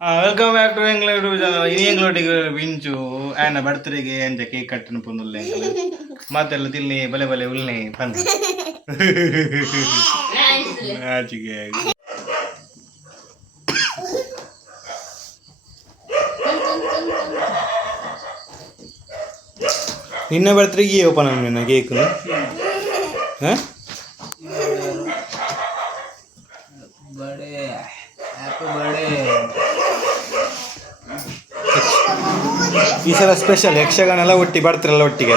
Welcome back to Englo YouTube channel. ఇది ఎంగ్లోటికి వించు ఆయన బర్త్డేಗೆ ಅಂಚ ಕೇಕ್ ಕಟ್ಟನ ಪೊಂದುಲ್ಲೆ ಮಾತೆಲ್ಲ ತಿನ್ನಿ ಬಲೆ ಬಲೆ ಉಲ್ನೆ ಪನ್ ಆಚಿಗೆ ನಿನ್ನ ಬರ್ತಡೆಗೆ ಓಪನ್ ನಿನ್ನ ಕೇಕ್ ಹ ಬರ್ಡೇ ಹ್ಯಾಪಿ ಬರ್ಡೇ. ಈ ಸಲ ಸ್ಪೆಷಲ್ ಯಕ್ಷಗಾನ ಎಲ್ಲ ಒಟ್ಟಿ ಬರ್ತಾರಲ್ಲ ಒಟ್ಟಿಗೆ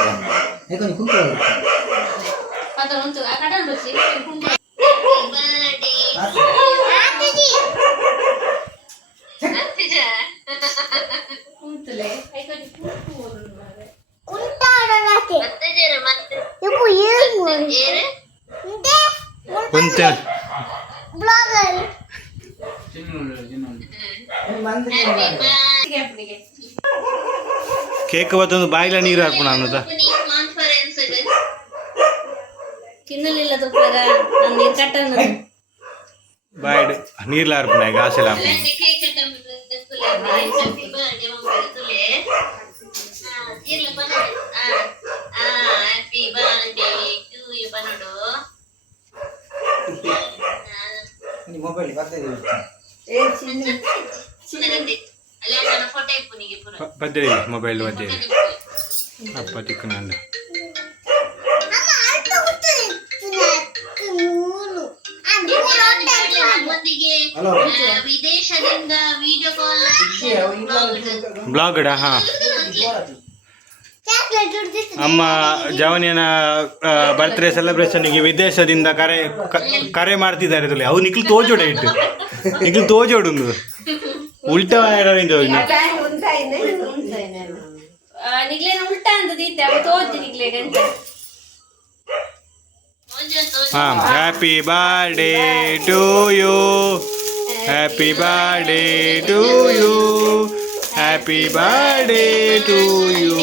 ಕೇಕ್ ಬತ್ತೊಂದು ಬಾಯಿಲ ನೀರು ಹಾಕೋಣ ಅನ್ನೋದ ಬಾಯ್ಡ್ ನೀರ್ಲ ಹಾರ್ಪಣ ಈಗ ಆಸೆಲ್ಲ ಹಾಕೋಣ ಮೊಬೈಲ್ ಬರ್ತದೆ ಮೊಬೈಲ್ ಬರ್ತದೆ ಅಪ್ಪ ತಿಕ್ಕನಲ್ಲ ವಿದೇಶದಿಂದ ವಿಡಿಯೋ ಕಾಲ್ ಬ್ಲಾಗಡ ಹಾ ಅಮ್ಮ ಜವನಿಯನ ಬರ್ತ್ಡೇ ಸೆಲೆಬ್ರೇಷನ್ಗೆ ವಿದೇಶದಿಂದ ಕರೆ ಮಾಡ್ತಿದ್ದಾರೆ ತುಲೆ ಅವು ನಿಖಿಲ್ ತೋಜೋಡ ಇಟ್ಟು ನಿಖಿಲ್ ತೋಜೋಡು ಉಲ್ಟಾ happy birthday to you happy birthday to you happy birthday to you.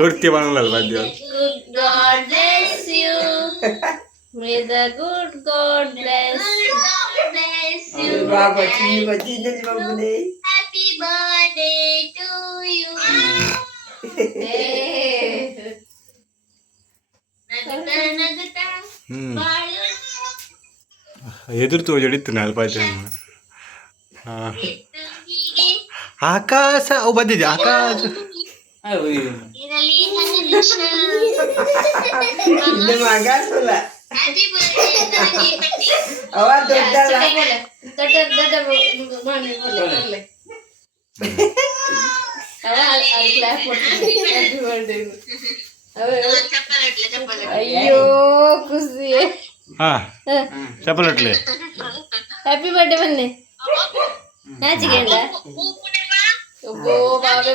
Good God bless you. May the good God bless you. Happy birthday to you. ಎದುರು ತೋಜಡಿತ್ತು ನಾಲ್ಕು ಆಕಾಶ ಅವು ಬಂದಿದೆ ಆಕಾಶ ಅಯ್ಯೋ ಖುಷಿ ಹಾ ಚಪ್ಪಲಟ್ಲೆ ಹ್ಯಾಪಿ ಬರ್ಡೇ ಬನ್ನಿ ನಾಚಿಕೆ ಬಾಬೆ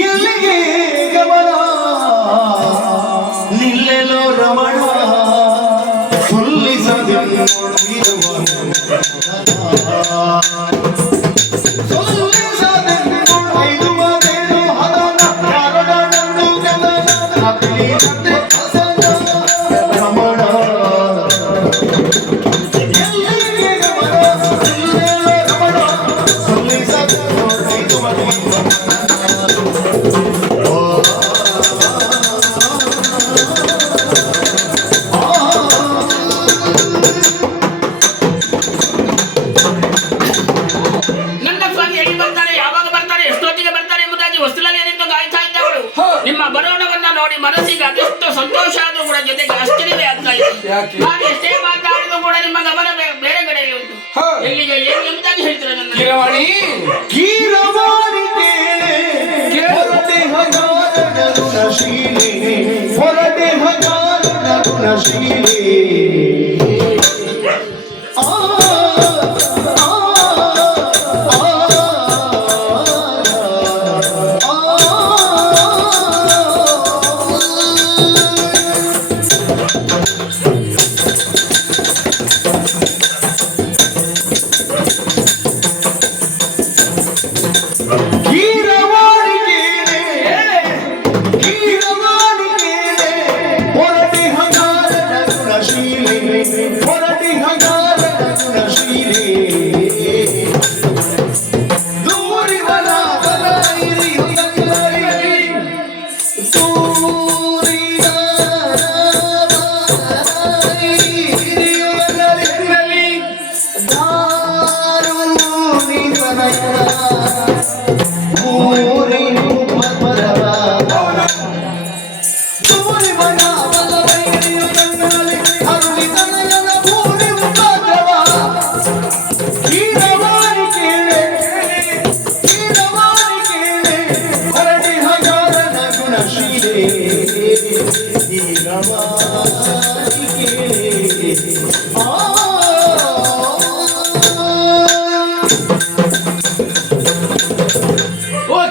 ಎಲ್ಲಿಗೆ ಗಮನ ನಿಲ್ಲೆಲೋ ರಮಣ ಸೊಲ್ಲಿಸದೆ ನಿಮ್ಮ ಬರೋಣವನ್ನ ನೋಡಿ ಮನಸ್ಸಿಗೆ ಅದೆಷ್ಟು ಸಂತೋಷ ಆದ್ರೂ ಕೂಡ ಜೊತೆಗೆ ಆಶ್ಚರ್ಯವೇ ಆಗ್ತಾ ಇದೆ. ನಾನು ಎಷ್ಟೇ ಮಾತಾಡಿದ್ರು ಕೂಡ ನಿಮ್ಮ ಗಮನ ಬೇರೆ ಕಡೆಯಲ್ಲಿ ಉಂಟು. ಎಲ್ಲಿಗೆ ಏನು ಎಂತಾಗಿ ಹೇಳ್ತೀರ ನನ್ನ ಗುಣಶೀಲೆ ಹೊರಟೆ ಹಗಾರನ ಗುಣಶೀಲೆ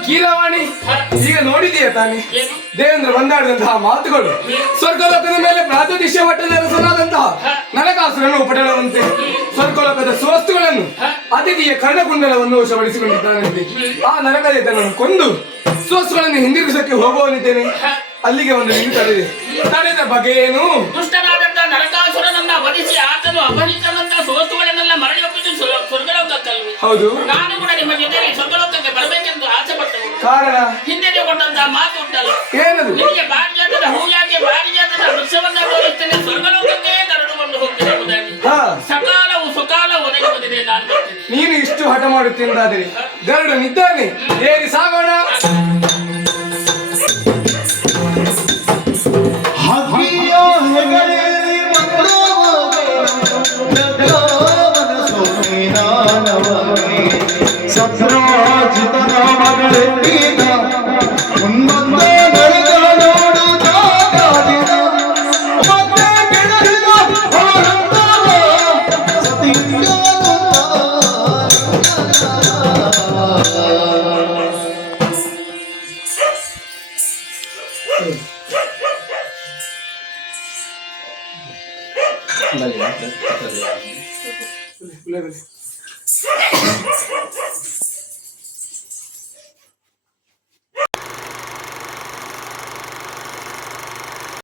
ಕೀರವಾಣಿ, ಈಗ ನೋಡಿದೀಯ ತಾನೆ ದೇವೇಂದ್ರ ಬಂದಾಡಿದಂತಹ ಮಾತುಗಳು, ಸ್ವರ್ಗಲೋಕದ ಮೇಲೆ ಪ್ರಾತೋದಿಶ್ಯ ಮಟ್ಟದ ರಸನಾದಂತಹ ನರಕಾಸುರನು ಉಪಟಳವಂತೆ ಸ್ವರ್ಗಲೋಕದ ಸುವಸ್ತುಗಳನ್ನು ಅತಿಥಿಯ ಕರ್ಣಕುಂಡಲವನ್ನು ವಶಪಡಿಸಿಕೊಂಡಿದ್ದಾನಂತೆ. ಆ ನರಕದೇತನನ್ನು ಕೊಂದು ಸುವಸ್ತುಗಳನ್ನು ಹಿಂದಿರುಗಿಸಕ್ಕೆ ಹೋಗುವನಿದ್ದೇನೆ. ಅಲ್ಲಿಗೆ ಒಂದು ನಿಮಿಷವಿದೆ. ತಡೆದ ಬಗೆ ಏನು? ದುಷ್ಟನಾದಂತಹ ನರಕಾಸುರನನ್ನ ವಧಿಸಿ ಆತನು ಅಪಹರಿಸಿದಂತಹ ಸುವಸ್ತುಗಳನ್ನೆಲ್ಲ ಮರಳಿ ಒಪ್ಪಿದ್ದು ಸ್ವರ್ಗಲೋಕಕ್ಕಲ್ವಿ. ಹೌದು, ನಾನು ಕೂಡ ನಿಮ್ಮ ಜೊತೆಯಲ್ಲಿ ಸ್ವರ್ಗಲೋಕಕ್ಕೆ ಬರಬೇಕೆಂದು ಆಸೆ ಪಟ್ಟವು. ಕಾರಣ ಹಿಂದೆ ಕೊಟ್ಟಂತಹ ಮಾತು ಉಂಟಲ್ಲ, ಏನದು? ನಿಮಗೆ ಪಾರಿಜಾತದ ಹೂಯಾಕೆ ಪಾರಿಜಾತದ ವೃಕ್ಷವನ್ನ ತೋರಿಸ್ತೇನೆ, ಸ್ವರ್ಗಲೋಕಕ್ಕೆ ಕರೆದುಕೊಂಡು ಹೋಗ್ತೇನೆ ಎಂಬುದಾಗಿ ಸಕಾಲವು ಸುಕಾಲ ಒದಗಿ ಬಂದಿದೆ. ನಾನು ಬರ್ತೇನೆ. ನೀನು ಇಷ್ಟು ಹಠ ಮಾಡುತ್ತೆಂದಾದರೆ ಗರುಡ ನಿದ್ದಾನೆ, ಏರಿ ಸಾಗೋಣ. ಹಕ್ಕಿಯ ಹೆಗಲೇರಿ ಬಂದವಗೆ ಜಗವನ ಸೊನ್ನೆ ನಾನವಗೆ